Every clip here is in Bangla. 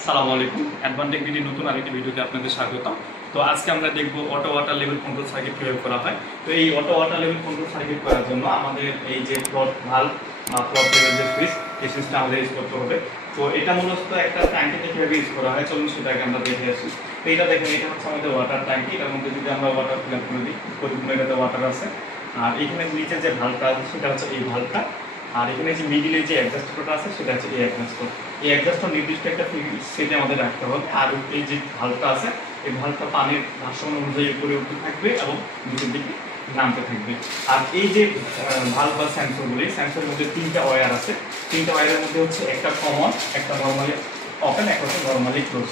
আসসালামু আলাইকুম, অ্যাডভান্টেক বিডি নতুন আরেকটি ভিডিওতে আপনাদের স্বাগতম। তো আজকে আমরা দেখব auto water level control circuit কিভাবে করা হয়। তো এই auto water level control circuit করার জন্য আমাদের এই যে ফ্লট ভালভ বা ফ্লট লেভেল যে সুইচ, এই সুইচটা আমাদের ইউজ করতে হবে। তো এটা মূলত একটা ট্যাঙ্কিতে কিভাবে ইউজ করা হয়, চলুন সেটাকে আমরা দেখে আসি। তো এটা দেখেন, এটা হচ্ছে আমাদের ওয়াটার ট্যাঙ্কি। এটার মধ্যে যদি আমরা ওয়াটার ফিল আপ করে দিই, পরিপূর্ণ এটাতে ওয়াটার আছে। আর এখানে নিচে যে ভালভটা আছে সেটা হচ্ছে এই ভালভটা। আর এখানে যে মিডিলে যে অ্যাডজাস্টারটা আছে সেটা হচ্ছে এই অ্যাডজাস্টার। এই অ্যাডজাস্টার নির্দিষ্ট একটা সেটে আমাদের রাখতে হবে। আর এই যে ভালভটা আছে, এই ভালভটা পানির ভারসাম্য অনুযায়ী উপরে উঠতে থাকবে এবং নিচের দিকে নামতে থাকবে। আর এই যে ভালভ বা সেন্সরগুলি, সেন্সরের মধ্যে তিনটা ওয়্যার আছে। তিনটা ওয়্যারের মধ্যে হচ্ছে একটা কমন, একটা নর্মালি ওপেন, একটা হচ্ছে নর্মালি ক্লোজ।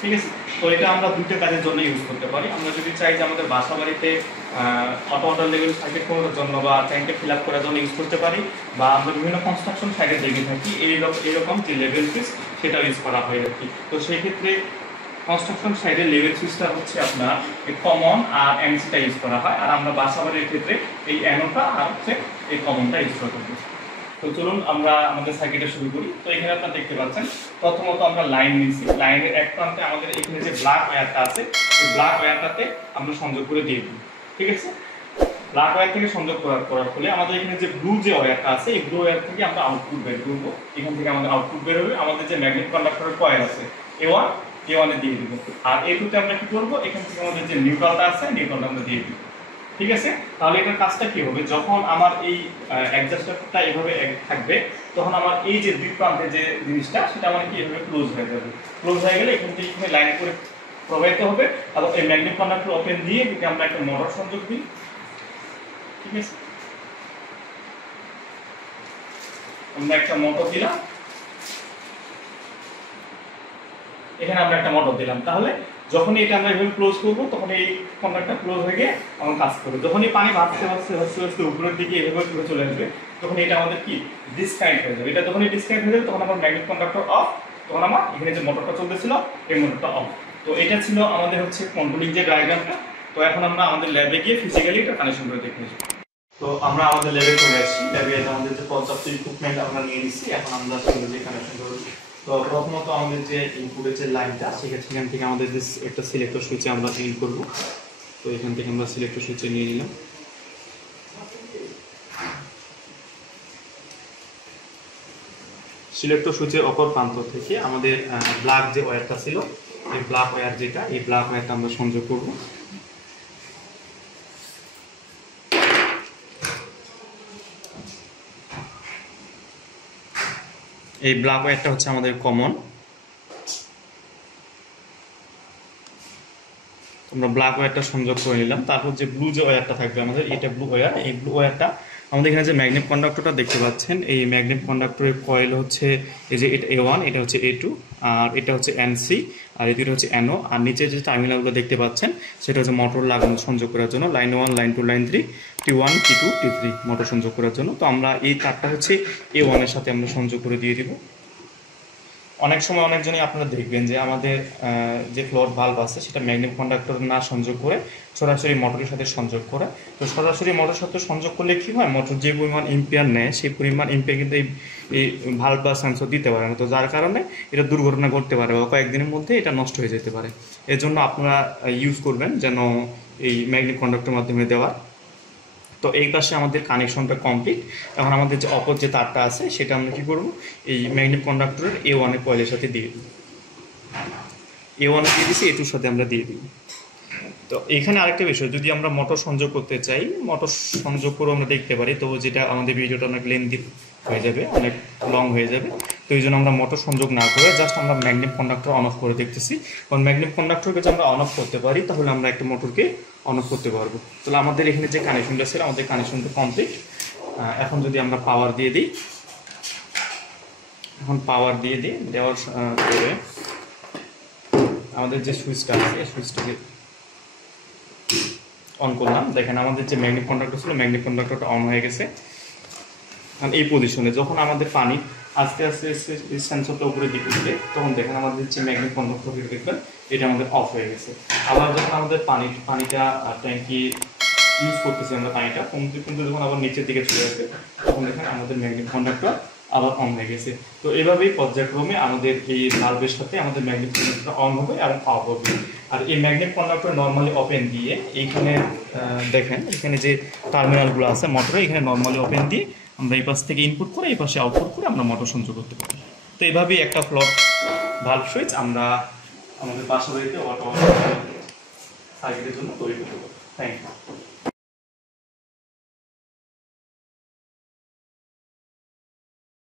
ঠিক আছে। তো এটা আমরা দুটো কাজের জন্য ইউজ করতে পারি। আমরা যদি চাই যে আমাদের বাসা বাড়িতে অটো ওয়াটার লেভেল সার্কিট করার জন্য বা ট্যাঙ্কে ফিল আপ করার জন্য ইউজ করতে পারি, বা আমরা বিভিন্ন কনস্ট্রাকশন সাইডে দেখে থাকি এইরকম যে লেভেল সুইচ সেটা ইউজ করা হয় আর কি। তো সেই ক্ষেত্রে কনস্ট্রাকশন সাইডে লেভেল সুইচটা হচ্ছে আপনার কমন আর এনসিটা ইউজ করা হয়। আর আমরা বাসা বাড়ির ক্ষেত্রে এই অ্যানোটা আর হচ্ছে এই কমনটা ইউজ করা হবে। তো চলুন আমরা আমাদের সার্কিটে শুরু করি। তো এখানে আপনারা দেখতে পাচ্ছেন, প্রথমত আমরা লাইন নিয়েছি। লাইনের এক প্রান্তে আমাদের এখানে যে ব্ল্যাক ওয়্যারটা আছে, এই ব্ল্যাক ওয়্যারটাতে আমরা সংযোগ করে দিয়ে দিই। ঠিক আছে। ব্ল্যাক ওয়্যার থেকে সংযোগ করার ফলে আমাদের এখানে যে ব্লু যে ওয়্যারটা আছে, এই ব্লু ওয়্যার থেকে আমরা আউটপুট বের করবো। এখান থেকে আমাদের আউটপুট বের হবে আমাদের যে ম্যাগনেট কন্ডাক্টরের কয়েল আছে A1 এ দিয়ে দিব। আর A2 তে আমরা কি করবো, এখান থেকে আমাদের যে নিউট্রালটা আছে, নিউট্রালটা আমরা দিয়ে দিব। ঠিক আছে। তাহলে এটার কাজটা কি হবে, যখন আমার এই অ্যাডজাস্টারটা এভাবে থাকবে, তখন আমার এই যে দুই প্রান্তে যে জিনিসটা সেটা আমার কি এভাবে ক্লোজ হয়ে যাবে। ক্লোজ হয়ে গেলে এখান থেকে এখানে লাইন করে প্রবাহিত হবে। এবং এই ম্যাগনেট কন্ডাক্টর ওপেন দিয়ে যদি আমরা একটা মোটর সংযোগ দিই, ঠিক আছে, আমরা একটা মোটর দিলাম, এখানে আমরা একটা মোটর দিলাম, তাহলে যখনই এটা আমরা এভাবে ক্লোজ করবো তখন এই কন্ডাক্টর ক্লোজ হয়ে গিয়ে আমার কাজ করবে। যখনই পানি ভাসতে ভাসতে ভাসতে ভাসতে উপরের দিকে এভাবে চলে আসবে, তখন এটা আমাদের কি ডিসকানেক্ট হয়ে যাবে। এটা যখনই ডিসকানেক্ট হয়ে যাবে তখন আমার ম্যাগনেট কন্ডাক্টর অফ, তখন আমার এখানে যে মোটরটা চলতেছিল এই মোটরটা অফ। তো এটা ছিল আমাদের হচ্ছে কন্ট্রোলিং যে ডায়াগ্রামটা। তো এখন আমরা আমাদের ল্যাবে গিয়ে ফিজিক্যালি এটা কানেকশন করে দেখে আসবো। তো আমরা আমাদের ল্যাবে চলে আসছি। ল্যাবে আমাদের যে পর্যাপ্ত ইকুইপমেন্ট আমরা নিয়ে নিচ্ছি, এখন আমরা সেগুলো দিয়ে কানেকশন করবো। তো প্রথমত আমাদের যে ইনপুটের যে লাইনটা, সেখান থেকে আমাদের যে একটা সিলেক্টর সুইচে আমরা ইন করব। তো এখান থেকে আমরা সিলেক্টর সুইচে নিয়ে নিলাম। সিলেক্টর সুইচের অপর প্রান্ত থেকে আমাদের ব্ল্যাক যে ওয়্যারটা ছিল, এই ব্ল্যাক ওয়্যার যেটা, এই ব্ল্যাক ওয়্যারটা আমরা সংযোগ করব। এই ব্ল্যাক ওয়্যারটা হচ্ছে আমাদের কমন। আমরা ব্ল্যাক ওয়্যারটা সংযোগ করে নিলাম। তারপর যে ব্লু যে ওয়্যারটা থাকবে আমাদের, এটা ব্লু ওয়্যার। এই ব্লু ওয়্যারটা আমাদের এখানে যে ম্যাগনেট কন্ডাক্টরটা দেখতে পাচ্ছেন, এই ম্যাগনেট কন্ডাক্টরের কয়েল হচ্ছে এই যে এটা A1, এটা হচ্ছে A2, আর এটা হচ্ছে NC, আর এই দুটো হচ্ছে NO। আর নিচে যে টার্মিনালগুলো দেখতে পাচ্ছেন সেটা হচ্ছে মোটর লাগানো সংযোগ করার জন্য, line 1, line 2, line 3, T1, T2, T3 motor সংযোগ করার জন্য। তো আমরা এই তারটা হচ্ছে A1 এর সাথে আমরা সংযোগ করে দিয়ে দিব। অনেক সময় অনেকজনই আপনারা দেখবেন যে আমাদের যে ফ্লোট ভালভ আছে সেটা ম্যাগনেট কন্ডাক্টর না সংযোগ করে সরাসরি মোটরের সাথে সংযোগ করে। তো সরাসরি মোটরের সাথে সংযোগ করলে কি হয়, মোটর যে পরিমাণ এম্পিয়ার নেয় সেই পরিমাণ এম্পিয়ার কিন্তু এই ভালভ বা সেন্সর দিতে পারে না। তো যার কারণে এটা দুর্ঘটনা ঘটতে পারে বা কয়েকদিনের মধ্যে এটা নষ্ট হয়ে যেতে পারে। এর জন্য আপনারা ইউজ করবেন যেন এই ম্যাগনেট কন্ডাক্টরের মাধ্যমে দেওয়া। তো এই পাশে আমাদের কানেকশনটা কমপ্লিট। এখন আমাদের যে অপর যে তারটা আছে সেটা আমরা কি করব, এই ম্যাগনেট কন্ডাক্টরের A1 এর কয়েলের সাথে দিয়ে দিই। A1 দিয়ে দিছি, A2 সাথে আমরা দিয়ে দিই। তো এখানে আরেকটা বিষয়, যদি আমরা মোটর সংযোগ করতে চাই, মোটর সংযোগ করে আমরা দেখতে পারি, তো যেটা আমাদের ভিডিওটা অনেক লেন্দি হয়ে যাবে, অনেক লং হয়ে যাবে। তো এই জন্য আমরা মোটর সংযোগ না করে জাস্ট আমরা ম্যাগনেট কন্ডাক্টর অন অফ করে দেখতেছি। কারণ ম্যাগনেট কন্ডাক্টরকে যদি আমরা অন অফ করতে পারি তাহলে আমরা একটা মোটরকে অন অফ করতে পারবো। তাহলে আমাদের এখানে যে কানেকশনটা ছিল, আমাদের কানেকশনটা কমপ্লিট। এখন যদি আমরা পাওয়ার দিয়ে দিই, এখন পাওয়ার দিয়ে দিই, দেওয়ার পরে আমাদের যে সুইচটা আছে এই সুইচটাকে অন করলাম। দেখেন আমাদের যে ম্যাগনেট কন্ডাক্টর ছিল, ম্যাগনেট কন্ডাক্টরটা অন হয়ে গেছে। কারণ এই পজিশনে যখন আমাদের পানি আস্তে আস্তে এই সেন্সরটা উপরের দিকে উঠবে, তখন দেখেন আমাদের যে ম্যাগনেট কন্ডাক্টর দেখবেন এটা আমাদের অফ হয়ে গেছে। আবার যখন আমাদের পানিটা ট্যাঙ্কি ইউজ করতেছি আমরা, পানিটা কিন্তু যখন আবার নিচের দিকে চলে আসবে তখন দেখেন আমাদের ম্যাগনেট কন্ডাক্টর আবার অন হয়ে গেছে। তো এভাবেই পর্যায়ক্রমে আমাদের এই ভালভের সাথে আমাদের ম্যাগনেট কন্ডাক্টর অন হবে আর অফ হবে। আর এই ম্যাগনেট কন্ডাক্টর নর্মালি ওপেন দিয়ে এইখানে দেখেন এখানে যে টার্মিনালগুলো আছে মোটরে, এখানে নর্মালি ওপেন দিয়ে আমরা এই পাশ থেকে ইনপুট করে এই পাশে আউটপুট করে আমরা মোটর সংযোগ করতে পারি। তো এইভাবেই একটা ফ্লট ভালভ সুইচ আমরা আমাদের বাসা বাড়িতে অটো সার্কিটের জন্য তৈরি করতে পারি। Thank you.